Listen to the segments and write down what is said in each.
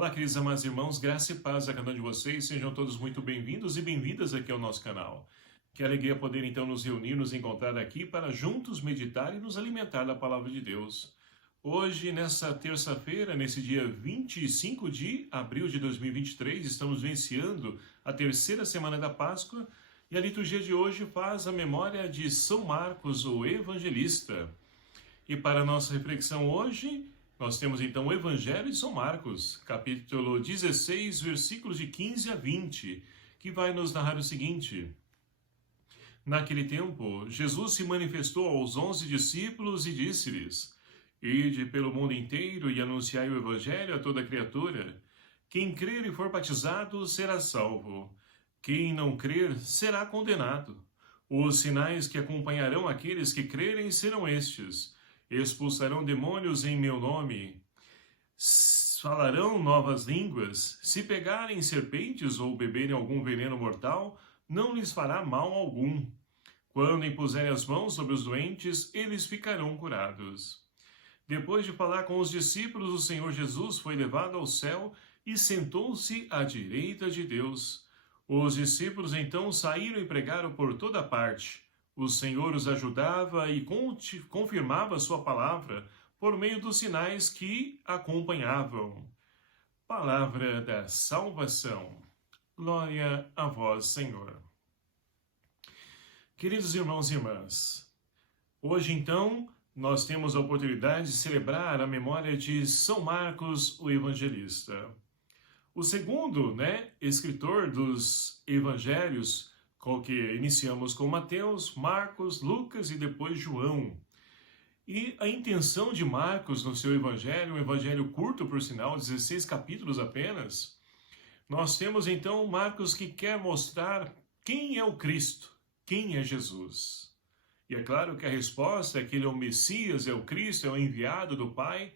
Olá, queridos amados irmãos, graça e paz a cada um de vocês, sejam todos muito bem-vindos e bem-vindas aqui ao nosso canal. Que alegria poder então nos reunir, nos encontrar aqui para juntos meditar e nos alimentar da palavra de Deus. Hoje, nessa terça-feira, nesse dia 25 de abril de 2023, estamos vivenciando a terceira semana da Páscoa e a liturgia de hoje faz a memória de São Marcos, o Evangelista. E para a nossa reflexão hoje, nós temos então o Evangelho de São Marcos, capítulo 16, versículos de 15 a 20, que vai nos narrar o seguinte: Naquele tempo, Jesus se manifestou aos 11 discípulos e disse-lhes: Ide pelo mundo inteiro e anunciai o Evangelho a toda criatura. Quem crer e for batizado será salvo. Quem não crer será condenado. Os sinais que acompanharão aqueles que crerem serão estes: expulsarão demônios em meu nome, falarão novas línguas, se pegarem serpentes ou beberem algum veneno mortal, não lhes fará mal algum. Quando impuserem as mãos sobre os doentes, eles ficarão curados. Depois de falar com os discípulos, o Senhor Jesus foi levado ao céu e sentou-se à direita de Deus. Os discípulos então saíram e pregaram por toda parte. O Senhor os ajudava e confirmava a sua palavra por meio dos sinais que acompanhavam. Palavra da salvação. Glória a vós, Senhor. Queridos irmãos e irmãs, hoje então nós temos a oportunidade de celebrar a memória de São Marcos, o Evangelista. O segundo, escritor dos Evangelhos, que iniciamos com Mateus, Marcos, Lucas e depois João. E a intenção de Marcos no seu evangelho, um evangelho curto por sinal, 16 capítulos apenas, nós temos então Marcos que quer mostrar quem é o Cristo, quem é Jesus. E é claro que a resposta é que ele é o Messias, é o Cristo, é o enviado do Pai,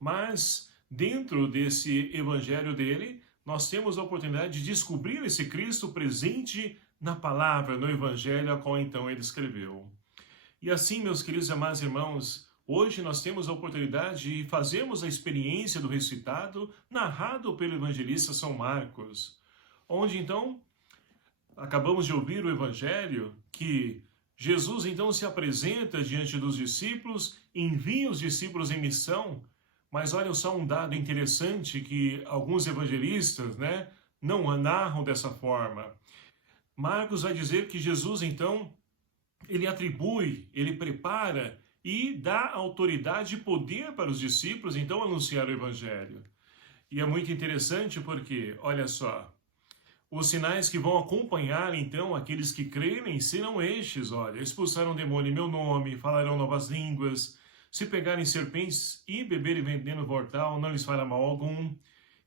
mas dentro desse evangelho dele, nós temos a oportunidade de descobrir esse Cristo presente na palavra, no evangelho a qual então ele escreveu. E assim, meus queridos e amados irmãos, hoje nós temos a oportunidade de fazermos a experiência do ressuscitado narrado pelo evangelista São Marcos, onde então acabamos de ouvir o evangelho que Jesus então se apresenta diante dos discípulos, envia os discípulos em missão, mas olha só um dado interessante que alguns evangelistas, não narram dessa forma. Marcos vai dizer que Jesus, então, ele atribui, ele prepara e dá autoridade e poder para os discípulos, então, anunciar o Evangelho. E é muito interessante porque, olha só, os sinais que vão acompanhar, então, aqueles que crerem serão estes, olha, expulsarão demônio em meu nome, falarão novas línguas, se pegarem serpentes e beberem veneno mortal, não lhes fará mal algum,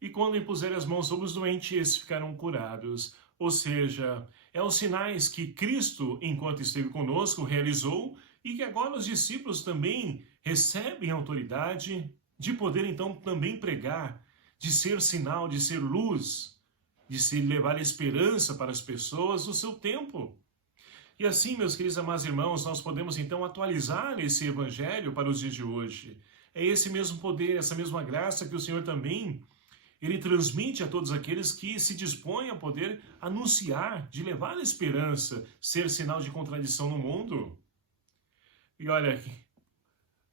e quando impuserem as mãos sobre os doentes, esses ficarão curados. Ou seja, é os sinais que Cristo, enquanto esteve conosco, realizou e que agora os discípulos também recebem autoridade de poder então também pregar, de ser sinal, de ser luz, de se levar esperança para as pessoas do seu tempo. E assim, meus queridos amados irmãos, nós podemos então atualizar esse evangelho para os dias de hoje. É esse mesmo poder, essa mesma graça que o Senhor também ele transmite a todos aqueles que se dispõem a poder anunciar, de levar a esperança, ser sinal de contradição no mundo. E olha,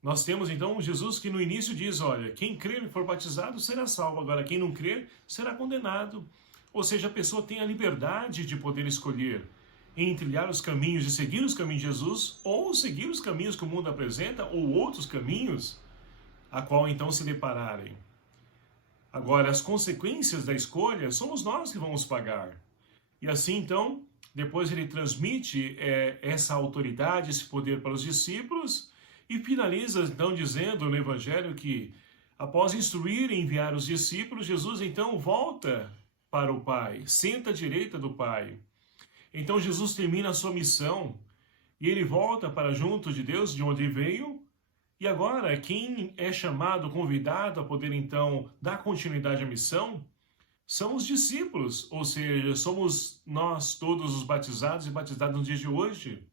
nós temos então Jesus que no início diz, olha, quem crer e for batizado será salvo, agora quem não crer será condenado. Ou seja, a pessoa tem a liberdade de poder escolher em trilhar os caminhos, de seguir os caminhos de Jesus, ou seguir os caminhos que o mundo apresenta, ou outros caminhos, a qual então se depararem. Agora, as consequências da escolha somos nós que vamos pagar. E assim, então, depois ele transmite essa autoridade, esse poder para os discípulos e finaliza, então, dizendo no Evangelho que, após instruir e enviar os discípulos, Jesus, então, volta para o Pai, senta à direita do Pai. Então, Jesus termina a sua missão e ele volta para junto de Deus, de onde veio. E agora, quem é chamado, convidado a poder então dar continuidade à missão, são os discípulos, ou seja, somos nós todos os batizados e batizados nos dias de hoje.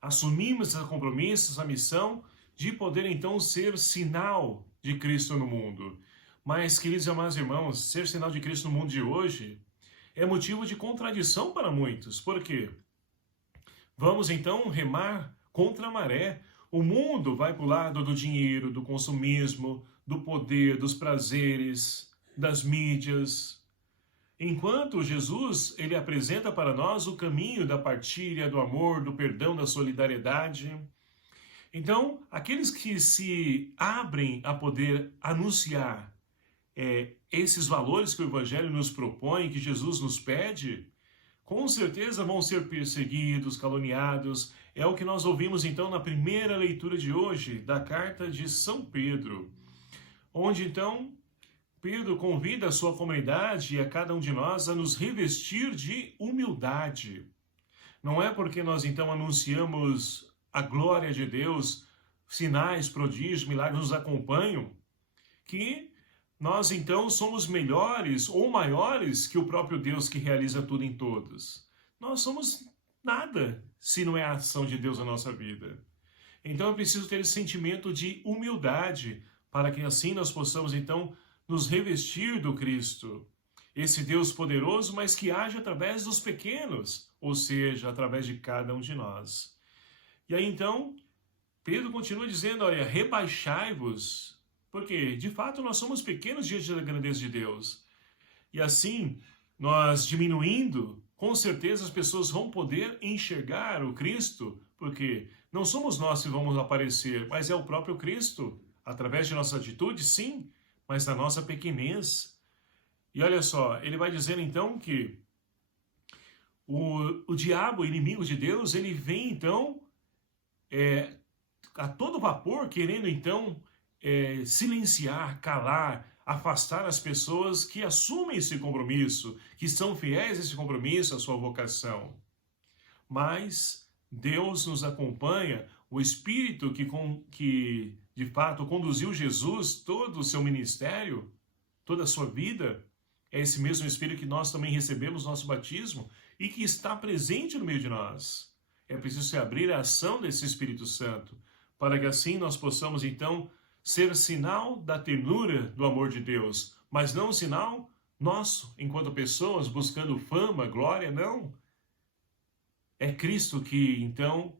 Assumimos esse compromisso, essa missão de poder então ser sinal de Cristo no mundo. Mas, queridos e amados irmãos, ser sinal de Cristo no mundo de hoje é motivo de contradição para muitos. Por quê? Vamos então remar contra a maré. O mundo vai para o lado do dinheiro, do consumismo, do poder, dos prazeres, das mídias. Enquanto Jesus, ele apresenta para nós o caminho da partilha, do amor, do perdão, da solidariedade. Então, aqueles que se abrem a poder anunciar esses valores que o Evangelho nos propõe, que Jesus nos pede, com certeza vão ser perseguidos, caluniados. É o que nós ouvimos então na primeira leitura de hoje da carta de São Pedro, onde então Pedro convida a sua comunidade e a cada um de nós a nos revestir de humildade. Não é porque nós então anunciamos a glória de Deus, sinais, prodígios, milagres nos acompanham, que nós então somos melhores ou maiores que o próprio Deus que realiza tudo em todos. Nós somos nada se não é a ação de Deus na nossa vida. Então é preciso ter esse sentimento de humildade para que assim nós possamos então nos revestir do Cristo. Esse Deus poderoso, mas que age através dos pequenos, ou seja, através de cada um de nós. E aí então, Pedro continua dizendo, olha, rebaixai-vos, porque de fato nós somos pequenos diante da grandeza de Deus. E assim, nós diminuindo, com certeza as pessoas vão poder enxergar o Cristo, porque não somos nós que vamos aparecer, mas é o próprio Cristo, através de nossa atitude, sim, mas da nossa pequenez. E olha só, ele vai dizendo então que o diabo, inimigo de Deus, ele vem então a todo vapor, querendo então silenciar, calar, afastar as pessoas que assumem esse compromisso, que são fiéis a esse compromisso, a sua vocação. Mas Deus nos acompanha, o Espírito que de fato conduziu Jesus, todo o seu ministério, toda a sua vida, é esse mesmo Espírito que nós também recebemos no nosso batismo e que está presente no meio de nós. É preciso se abrir à ação desse Espírito Santo, para que assim nós possamos então ser sinal da ternura do amor de Deus, mas não um sinal nosso, enquanto pessoas buscando fama, glória, não. É Cristo que então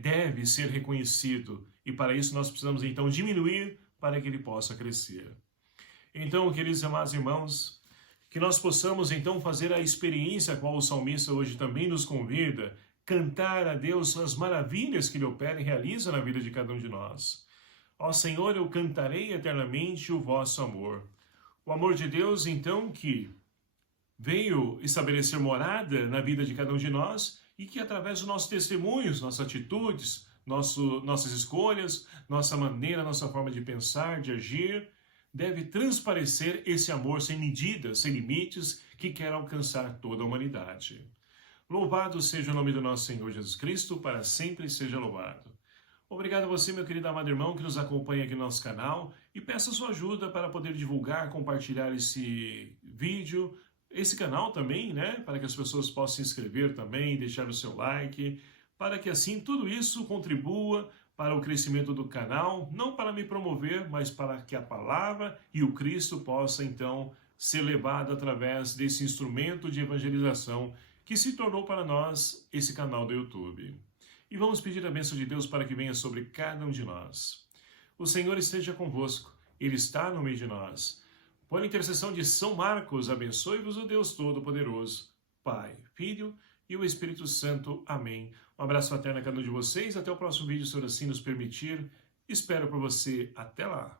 deve ser reconhecido, e para isso nós precisamos então diminuir para que ele possa crescer. Então, queridos e amados irmãos, que nós possamos então fazer a experiência a qual o salmista hoje também nos convida, cantar a Deus as maravilhas que ele opera e realiza na vida de cada um de nós. Ó Senhor, eu cantarei eternamente o vosso amor. O amor de Deus, então, que veio estabelecer morada na vida de cada um de nós e que através dos nossos testemunhos, nossas atitudes, nossas escolhas, nossa maneira, nossa forma de pensar, de agir, deve transparecer esse amor sem medidas, sem limites, que quer alcançar toda a humanidade. Louvado seja o nome do nosso Senhor Jesus Cristo, para sempre seja louvado. Obrigado a você, meu querido amado irmão, que nos acompanha aqui no nosso canal, e peço a sua ajuda para poder divulgar, compartilhar esse vídeo, esse canal também, né, para que as pessoas possam se inscrever também, deixar o seu like, para que assim tudo isso contribua para o crescimento do canal, não para me promover, mas para que a palavra e o Cristo possa então ser levado através desse instrumento de evangelização que se tornou para nós esse canal do YouTube. E vamos pedir a bênção de Deus para que venha sobre cada um de nós. O Senhor esteja convosco, Ele está no meio de nós. Por intercessão de São Marcos, abençoe-vos o Deus Todo-Poderoso, Pai, Filho e o Espírito Santo. Amém. Um abraço fraterno a cada um de vocês. Até o próximo vídeo, se assim nos permitir. Espero por você. Até lá.